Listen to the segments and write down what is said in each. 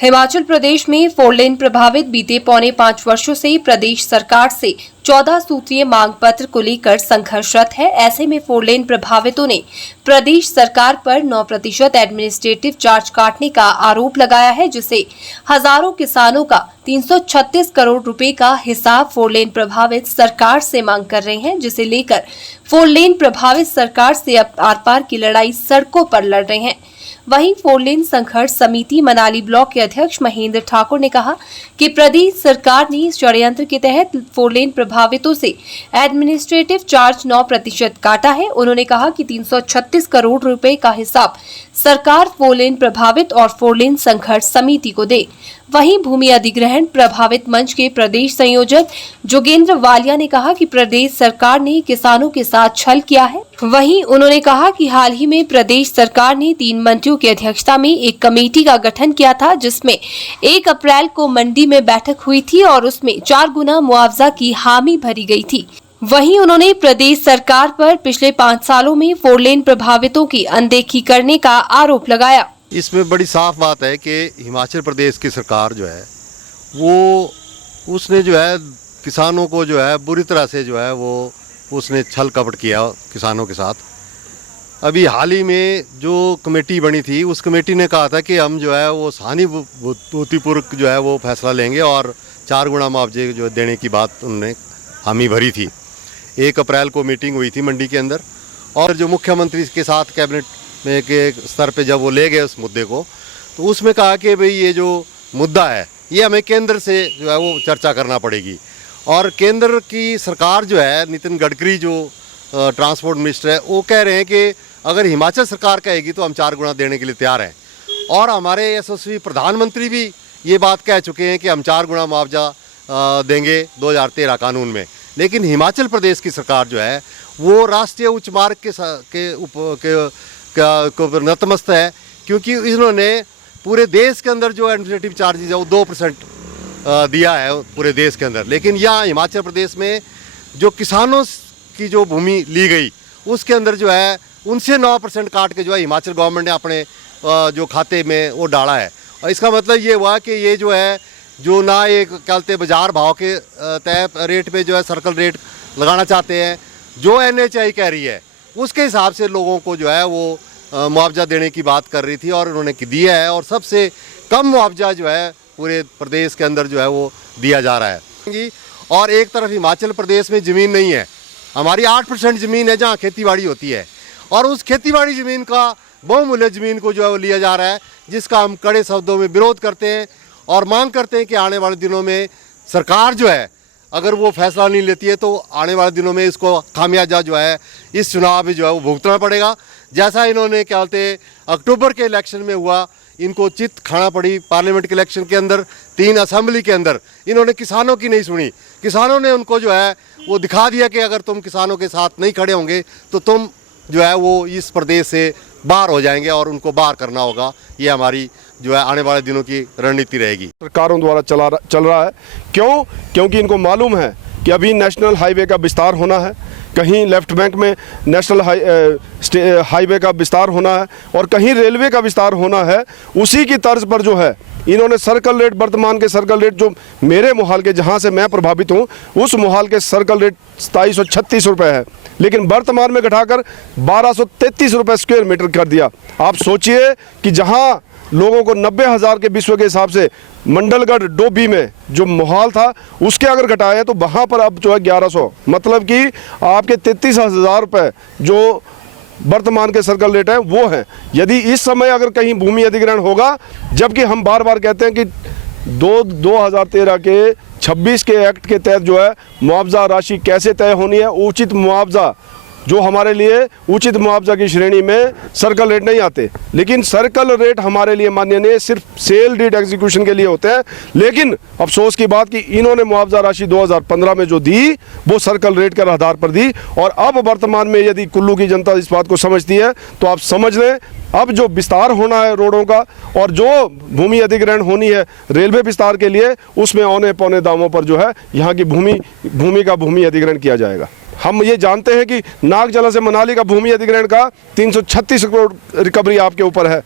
हिमाचल प्रदेश में 4 लेन प्रभावित बीते पौने 5 वर्षों से प्रदेश सरकार से 14 सूत्रीय मांग पत्र को लेकर संघर्षरत है। ऐसे में 4 लेन प्रभावितों ने प्रदेश सरकार पर 9% एडमिनिस्ट्रेटिव चार्ज काटने का आरोप लगाया है, जिससे हजारों किसानों का 336 करोड़ रुपए का हिसाब 4 लेन प्रभावित सरकार से मांग कर रहे हैं, जिसे लेकर 4 लेन प्रभावित सरकार से अब आर पार की लड़ाई सड़कों पर लड़ रहे हैं। वहीं 4 लेन संघर्ष समिति मनाली ब्लॉक के अध्यक्ष महेंद्र ठाकुर ने कहा कि प्रदेश सरकार ने इस षड्यंत्र के तहत 4 लेन प्रभावितों से एडमिनिस्ट्रेटिव चार्ज 9% काटा है। उन्होंने कहा कि 336 करोड़ रुपए का हिसाब सरकार 4 लेन प्रभावित और 4 लेन संघर्ष समिति को दे। वहीं भूमि अधिग्रहण प्रभावित मंच के प्रदेश संयोजक जोगेंद्र वालिया ने कहा कि प्रदेश सरकार ने किसानों के साथ छल किया है। वहीं उन्होंने कहा कि हाल ही में प्रदेश सरकार ने 3 मंत्रियों की अध्यक्षता में एक कमेटी का गठन किया था, जिसमें 1 अप्रैल को मंडी में बैठक हुई थी और उसमें 4 गुना मुआवजा की हामी भरी गई थी। वहीं उन्होंने प्रदेश सरकार पर पिछले 5 सालों में 4 लेन प्रभावितों की अनदेखी करने का आरोप लगाया। इसमें बड़ी साफ बात है कि हिमाचल प्रदेश की सरकार जो है वो उसने जो है किसानों को जो है बुरी तरह से जो है वो उसने छल कपट किया किसानों के साथ। अभी हाल ही में जो कमेटी बनी थी उस कमेटी ने कहा था कि हम जो है वो सहानुभूतिपूर्वक जो है वो फैसला लेंगे और 4 गुना मुआवजे जो देने की बात उन्होंने हामी भरी थी। 1 अप्रैल को मीटिंग हुई थी मंडी के अंदर और जो मुख्यमंत्री के साथ कैबिनेट में के स्तर पे जब वो ले गए उस मुद्दे को, तो उसमें कहा कि भाई ये जो मुद्दा है ये हमें केंद्र से जो है वो चर्चा करना पड़ेगी। और केंद्र की सरकार जो है नितिन गडकरी जो ट्रांसपोर्ट मिनिस्टर है वो कह रहे हैं कि अगर हिमाचल सरकार कहेगी तो हम 4 गुना देने के लिए तैयार हैं। और हमारे यशस्वी प्रधानमंत्री भी ये बात कह चुके हैं कि हम 4 गुना मुआवजा देंगे 2013 कानून में। लेकिन हिमाचल प्रदेश की सरकार जो है वो राष्ट्रीय उच्च मार्ग के ऊपर नतमस्त है, क्योंकि इन्होंने पूरे देश के अंदर जो एडमिनिस्ट्रेटिव चार्जेज है वो 2% दिया है पूरे देश के अंदर। लेकिन यहाँ हिमाचल प्रदेश में जो किसानों की जो भूमि ली गई उसके अंदर जो है उनसे 9% काट के जो है हिमाचल गवर्नमेंट ने अपने जो खाते में वो डाला है। और इसका मतलब ये हुआ कि ये जो है जो ना एक कहते बाजार भाव के तय रेट पे जो है सर्कल रेट लगाना चाहते हैं, जो NHI कह रही है उसके हिसाब से लोगों को जो है वो मुआवजा देने की बात कर रही थी और उन्होंने दिया है। और सबसे कम मुआवजा जो है पूरे प्रदेश के अंदर जो है वो दिया जा रहा है। और एक तरफ हिमाचल प्रदेश में ज़मीन नहीं है, हमारी 8% ज़मीन है जहाँ खेतीबाड़ी होती है और उस खेतीबाड़ी ज़मीन का बहुमूल्य ज़मीन को जो है वो लिया जा रहा है, जिसका हम कड़े शब्दों में विरोध करते हैं और मांग करते हैं कि आने वाले दिनों में सरकार जो है अगर वो फैसला नहीं लेती है तो आने वाले दिनों में इसको खामियाजा जो है इस चुनाव में जो है वो भुगतना पड़ेगा। जैसा इन्होंने क्या बोलते अक्टूबर के इलेक्शन में हुआ, इनको चित खाना पड़ी पार्लियामेंट के इलेक्शन के अंदर, 3 असेंबली के अंदर इन्होंने किसानों की नहीं सुनी। किसानों ने उनको जो है वो दिखा दिया कि अगर तुम किसानों के साथ नहीं खड़े होंगे तो तुम जो है वो इस प्रदेश से बाहर हो जाएंगे और उनको बाहर करना होगा। ये हमारी जो है आने वाले दिनों की रणनीति रहेगी। सरकारों द्वारा चल रहा है। क्योंकि इनको मालूम है कि अभी नेशनल हाईवे का विस्तार होना है, कहीं लेफ्ट बैंक में नेशनल हाईवे का विस्तार होना है और कहीं रेलवे का विस्तार होना है। उसी की तर्ज पर जो है इन्होंने सर्कल रेट, वर्तमान के सर्कल रेट जो मेरे मोहाल के जहां से मैं प्रभावित हूं उस मोहाल के सर्कल रेट 2736 रुपये है, लेकिन वर्तमान में घटाकर 1233 रुपये स्क्वायर मीटर कर दिया। आप सोचिए कि जहां लोगों को 90,000 के विश्व के हिसाब से मंडलगढ़ डोबी में जो मोहाल था उसके अगर घटाए तो वहाँ पर अब जो है 1100, मतलब कि आपके 33,000 रुपये जो वर्तमान के सर्कल रेट है वो है। यदि इस समय अगर कहीं भूमि अधिग्रहण होगा, जबकि हम बार बार कहते हैं कि 2013 के 26 के एक्ट के तहत जो है मुआवजा राशि कैसे तय होनी है, उचित मुआवजा जो हमारे लिए उचित मुआवजा की श्रेणी में सर्कल रेट नहीं आते, लेकिन सर्कल रेट हमारे लिए मान्य नहीं, सिर्फ सेल डीड एग्जीक्यूशन के लिए होते हैं। लेकिन अफसोस की बात कि इन्होंने मुआवजा राशि 2015 में जो दी वो सर्कल रेट के आधार पर दी और अब वर्तमान में यदि कुल्लू की जनता इस बात को समझती है तो आप समझ लें अब जो विस्तार होना है रोडों का और जो भूमि अधिग्रहण होनी है रेलवे विस्तार के लिए, उसमें औने पौने दामों पर जो है यहाँ की भूमि अधिग्रहण किया जाएगा। हम ये जानते हैं कि नागजला से मनाली का भूमि अधिग्रहण का 336 करोड़ रिकवरी आपके ऊपर है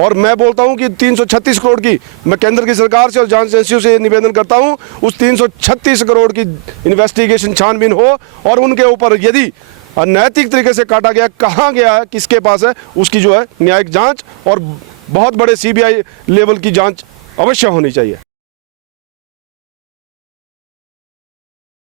और मैं बोलता हूं कि 336 करोड़ की, मैं केंद्र की सरकार से और जांच एजेंसियों से निवेदन करता हूं, उस 336 करोड़ की इन्वेस्टिगेशन, छानबीन हो और उनके ऊपर यदि अनैतिक तरीके से काटा गया, कहाँ गया है, किसके पास है, उसकी जो है न्यायिक जांच और बहुत बड़े CBI लेवल की जांच अवश्य होनी चाहिए।